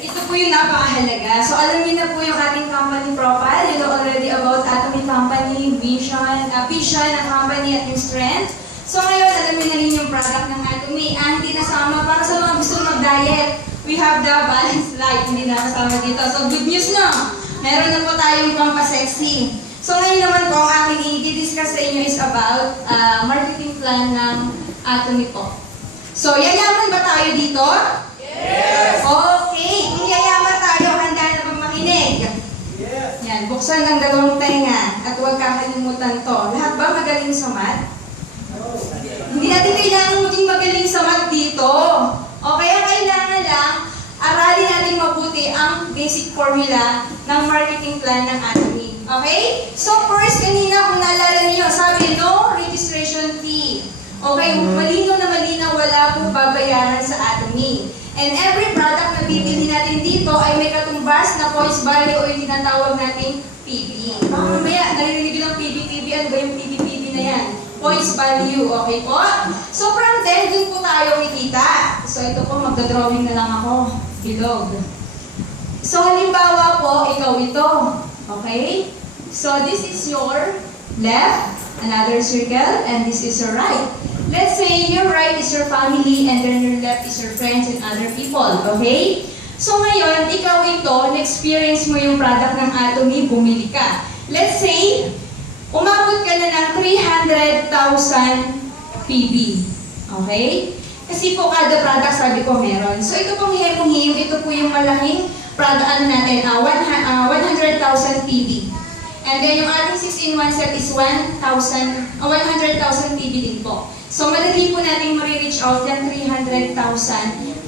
Ito po yung napakahalaga. So, alam niyo na po yung ating company profile. You know already about Atomy Company, vision ng company at yung strength. So, ngayon, alam niyo na rin yung product ng Atomy. Hindi nasama para sa mga gusto mag-diet. We have the balanced life. Hindi na kasama dito. So, good news no? Meron na po tayong pampasexy. So, ngayon naman po, ang aking i-discuss sa inyo is about marketing plan ng Atomy po. So, yayaman ba tayo dito? Yes! Okay, kung yayaman tayo, handa na bang makinig? Yes! Yan, buksan ang dalawang tenga at huwag kakalimutan to. Lahat ba magaling sa math? No. Hindi natin kailangan maging magaling sa math dito. O kaya kailangan lang aralin natin mabuti ang basic formula ng marketing plan ng Atomy. Okay? So first, kanina kung naalala niyo, sabi no registration fee. Okay, malinaw na malinaw, wala pong babayaran sa Atomy. And every product na bibili natin dito ay may katumbas na points value o yung tinatawag nating PV. Baka mamaya, naririnig ng PV. Ano ba yung PV na yan? Points value, okay po? So from there, dun po tayo kikita. So ito po, magdadrawing na lang ako. Bilog. So halimbawa po, ikaw ito. Okay? So this is your left, another circle, and this is your right. Let's say your right is your family and then your left is your friends and other people, okay? So ngayon, ikaw ito, na-experience mo yung product ng Atomy, bumili ka. Let's say, umabot ka na ng 300,000 PV, okay? Kasi po kada product sabi ko meron. So ito pong hemong-him, ito po yung malaking product natin, 100,000 PV. And then yung ating 6-in-1 set is 100,000 PV din po. So, madali po natin ma-reach out yung 300,000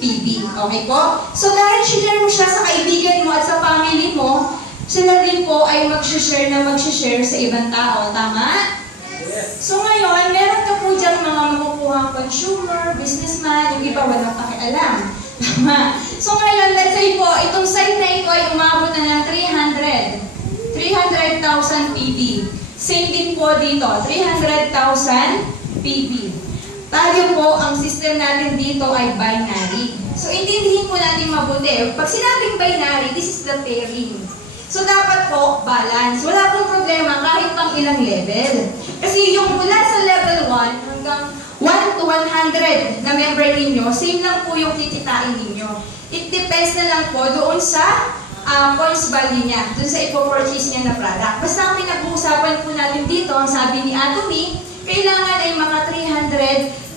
PV. Okay po? So, dahil share mo siya sa kaibigan mo at sa family mo, sila din po ay mag-share sa ibang tao. Tama? Yes. So, ngayon, meron ka po dyan mga makukuhang consumer, businessman, yung iba walang pakialam. Tama? So, ngayon, let's say po, itong site na ito ay umabot na ng 300,000 PV. Same din po dito, 300,000 PV. Tayo po, ang system natin dito ay binary. So, intindihin po natin mabuti. Pag sinabing binary, this is the pairing. So, dapat po, balance. Wala pong problema kahit pang ilang level. Kasi yung mula sa level 1 hanggang 1 to 100 na member ninyo, same lang po yung kikitain ninyo. It depends na lang po doon sa points value niya, doon sa ipopurchase niya na product. Basta ang pinag-uusapan po natin dito, ang sabi ni Atomy, kailangan ay mga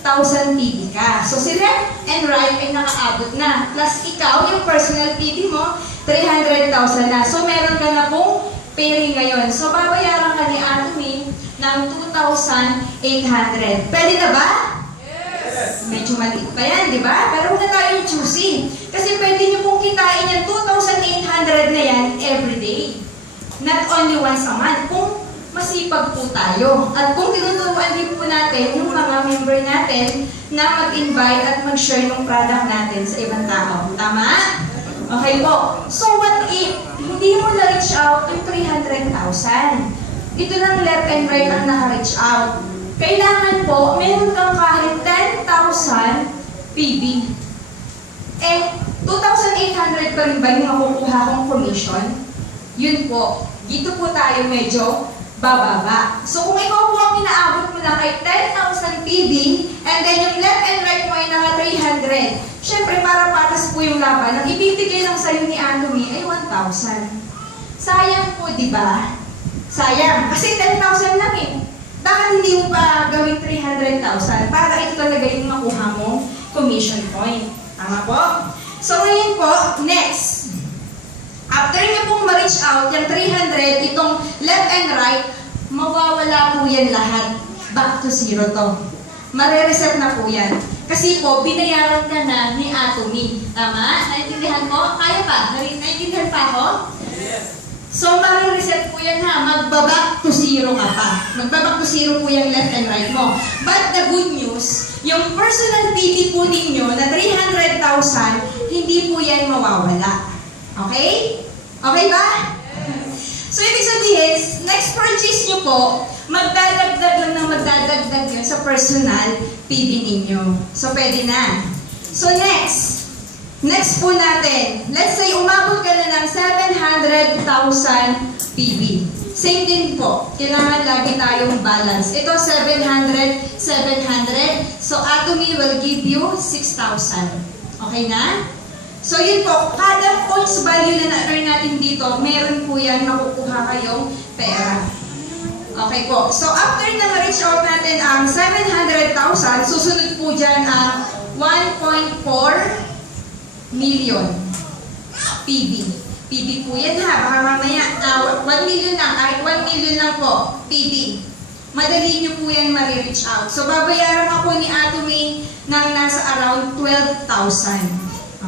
300,000 PV ka. So si left and right ay nakaabot na. Plus ikaw, yung personal PV mo, 300,000 na. So meron ka na pong pairing ngayon. So babayaran ka ni Atomy ng 2,800. Pwede na ba? Yes! Medyo maliit pa yan, di ba? Pero huwag na tayong choosy. Kasi pwede nyo pong kitain yung 2,800 na yan everyday. Not only once a month. Kung masipag po tayo. At kung tinuturuan din po natin yung mga member natin na mag-invite at mag-share ng product natin sa ibang tao. Tama? Okay po. So what if hindi mo na-reach out yung 300,000? Dito lang left and right ang naka-reach out. Kailangan po, meron kang kahit 10,000 PV. 2,800 pa rin ba yung makukuha kong commission? Yun po. Dito po tayo medyo bababa. So kung ikaw po ang inaabot mo lang ay 10,000 PV and then yung left and right mo ay naka 300. Siyempre para patas po yung laban, ang ibibigay lang sa'yo ni Atomy ay 1,000. Sayang po, di ba? Sayang. Kasi 10,000 lang eh. Bakit hindi mo pa gawin 300,000 para ito talaga yung makuha mong commission point? Tama po? So ngayon po, next. After nyo pong ma-reach out, yung 300, itong left and right, mawawala po yan lahat. Back to zero to. Mare-reset na po yan. Kasi po, binayaran ka na ni Atomy. Tama? Naintindihan mo? Kaya pa? Naintindihan pa ako? Yes. So, mare-reset po yan ha. Magbaback to zero ka pa. Magbaback to zero po yung left and right mo. But the good news, yung personal PV po ninyo na 300,000, hindi po yan mawawala. Okay? Okay ba? Yes. So, ibig sabihin, next purchase nyo po, magdadagdag lang ng magdadagdag yun sa personal PV ninyo. So, pwede na. So, next. Next po natin, let's say umabot ka na ng 700,000 PB. Same din po, kailangan lagi tayong balance. Ito 700, 700. So Atomy will give you 6,000. Okay na? So yun po, kada points value na na-earn natin dito, meron po yan makukuha kayong pera. Okay po. So after na ma-reach out natin ang 700,000, susunod po dyan ang 1.4 million PB. PB po yan ha. Baka mamaya, 1 million lang, kahit 1 million lang po, PB. Madali nyo po yan ma-reach out. So babayaran ako ni Atomy ng nasa around 12,000.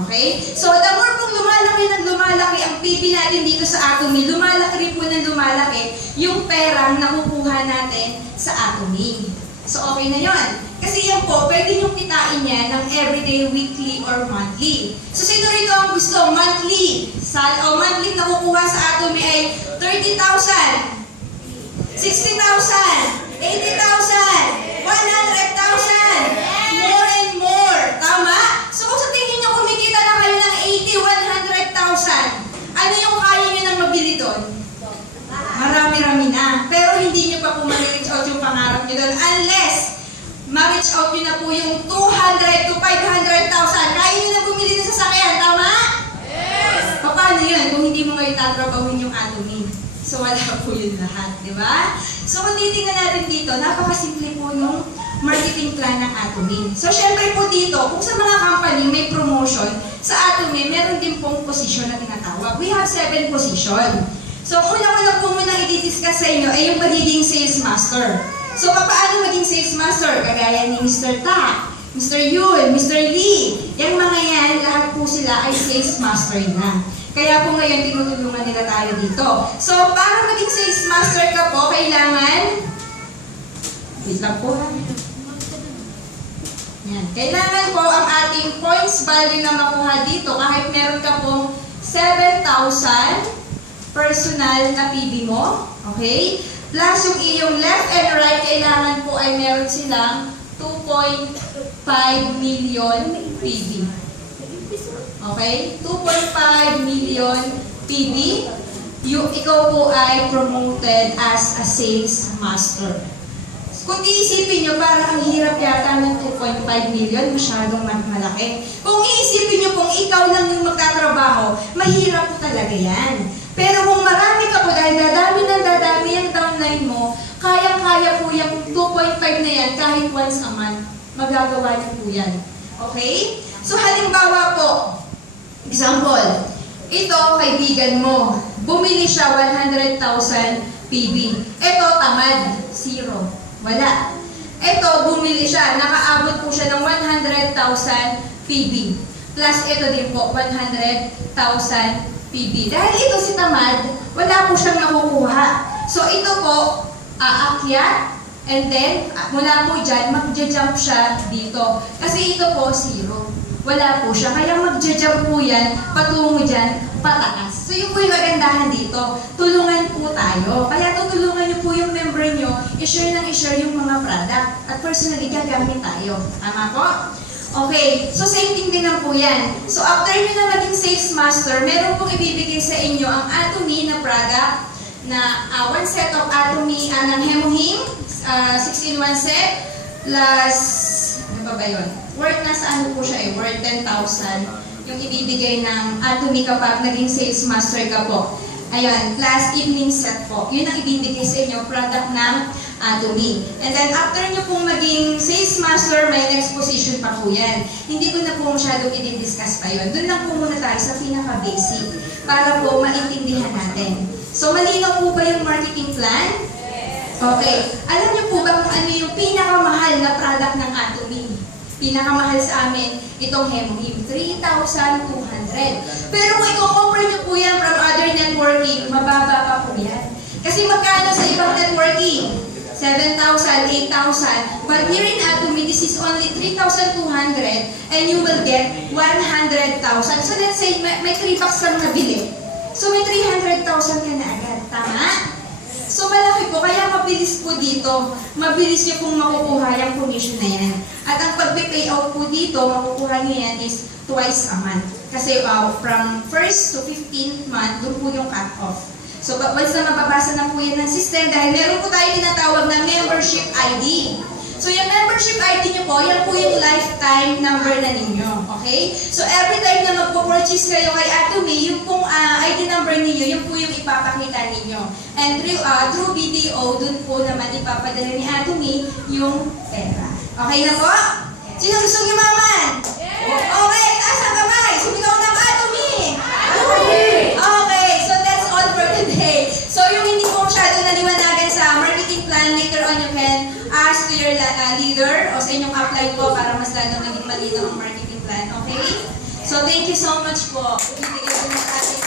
Okay? So the more pong lumalaki ng lumalaki ang PB natin dito sa Atomy, lumalaki rin po ng lumalaki yung perang nakukuha natin sa Atomy. So okay na yon. Kasi yan po, pwede nyo kitain yan ng everyday, weekly, or monthly. So sino rito ang gusto? Monthly. Monthly nakukuha sa Atomy ay 30,000, 60,000, 80,000, 100,000, more and more. Tama? So kung sa tingin nyo kumikita na kayo ng 80, 100,000, ano yung kaya nyo nang mabili doon? Marami-rami na. Pero hindi nyo pa po ma-reach out yung pangarap nyo doon unless ma-reach out nyo na po yung 200 to 500,000. Kaya nyo na bumili ng sasakyan. Tama? Yes! Paano yun kung hindi mo ngayon tatrabahuin yung Atomy? So wala po yun lahat. Diba? So kung titingnan natin dito, napakasimple po yung marketing plan ng Atomy. So syempre po dito, kung sa mga company may promotion, sa Atomy meron din pong position na tinatawag. We have 7 position. So una-una po muna i-discuss sa inyo ay yung pagiging sales master. So paano maging sales master? Kagaya ni Mr. Ta, Mr. Yun, Mr. Lee. Yung mga yan, lahat po sila ay sales master na. Kaya po ngayon tinutulungan nila tayo dito. So para maging sales master ka po, kailangan wait lang po ha. Yan. Kailangan po ang ating points value na makuha dito kahit meron ka pong 7,000 personal na PB mo. Okay? Plus yung iyong left and right, kailangan po ay meron silang 2.5 million PB. Okay? 2.5 million PB. Ikaw po ay promoted as a sales master. Kung iisipin nyo, parang ang hirap yata ng 2.5 million, masyadong malaki. Kung iisipin nyo kung ikaw lang yung magtatrabaho, mahirap po talaga yan. Pero kung marami ka po, dahil dadami ng dadami yung downline mo, kaya-kaya po yung 2.5 na yan kahit once a month. Magagawa niyo po yan. Okay? So halimbawa po, example, ito, kaibigan mo, bumili siya 100,000 PB. Ito, tamad, 0. Wala. Ito, bumili siya, nakaabot po siya ng 100,000 PB. Plus, ito din po, 100,000 PB. Dahil ito si tamad, wala po siyang nakukuha. So, ito po, aakyat, and then, mula po dyan, magja-jump siya dito. Kasi ito po, 0. Wala po siya. Kaya magja-jump po yan, patungo dyan, pataas. So, yun po yung kagandahan dito. Tulungan po tayo. Kaya tutulungan niyo po yung member niyo, i-share ng i-share yung mga product. At personally, gagamit tayo. Tama po? Okay. So, same thing din lang po yan. So, after nyo na maging sales master, meron pong ibibigay sa inyo ang Atomy na product na one set of Atomy ng Hemohim, 6-in-1 set, plus, ano ba ba yun? Worth nasa ano po siya eh, worth 10,000 yung ibibigay ng Atomy kapag naging sales master ka po. Ayun, plus evening set po. Yun ang ibibigay sa inyo, product ng Atomy. And then after nyo pong maging sales master, may next position pa po yan. Hindi ko na po masyadong i-discuss pa yun. Doon lang po muna tayo sa pinaka-basic para po maintindihan natin. So malinaw po ba yung marketing plan? Okay. Alam niyo po ba kung ano yung pinakamahal na product ng Atomy? Pinakamahal sa amin, itong Hemohim, 3,200. Pero kung i-compare niyo po yan from other networking, mababa pa po yan. Kasi magkano sa ibang networking? 7,000, 8,000. But here in Atomy, this is only 3,200 and you will get 100,000. So let's say may 3 bucks lang nabili. So may 300,000 ka na agad. Tama? So malaki po, kaya mabilis po dito. Mabilis niyo pong makukuha yung commission na yan. At ang pag-pay out po dito, makukuha niyo yan is twice a month. Kasi from 1st to 15th month, doon po yung cut-off. So, once na mababasa na po yan ng system, dahil meron po tayo tinatawag na membership ID. So, yung membership ID nyo po, yan po yung lifetime number na ninyo. Okay? So, every time na magpo-purchase kayo kay Atomy, yung pong ID number ninyo, yun po yung ipapakita ninyo. And through BDO, dun po naman ipapadala ni Atomy yung pera. Okay na po? Sino gusto yumaman? Okay, taas ang kamay. Sumigaw ng Atomy! Okay, so that's all for today. So yung hindi po masyado naliwanagan sa marketing plan, later on you can ask to your leader o sa inyong upline po para mas lalo maging malinaw ang marketing plan. Okay? So thank you so much po. Ibigay ko na ating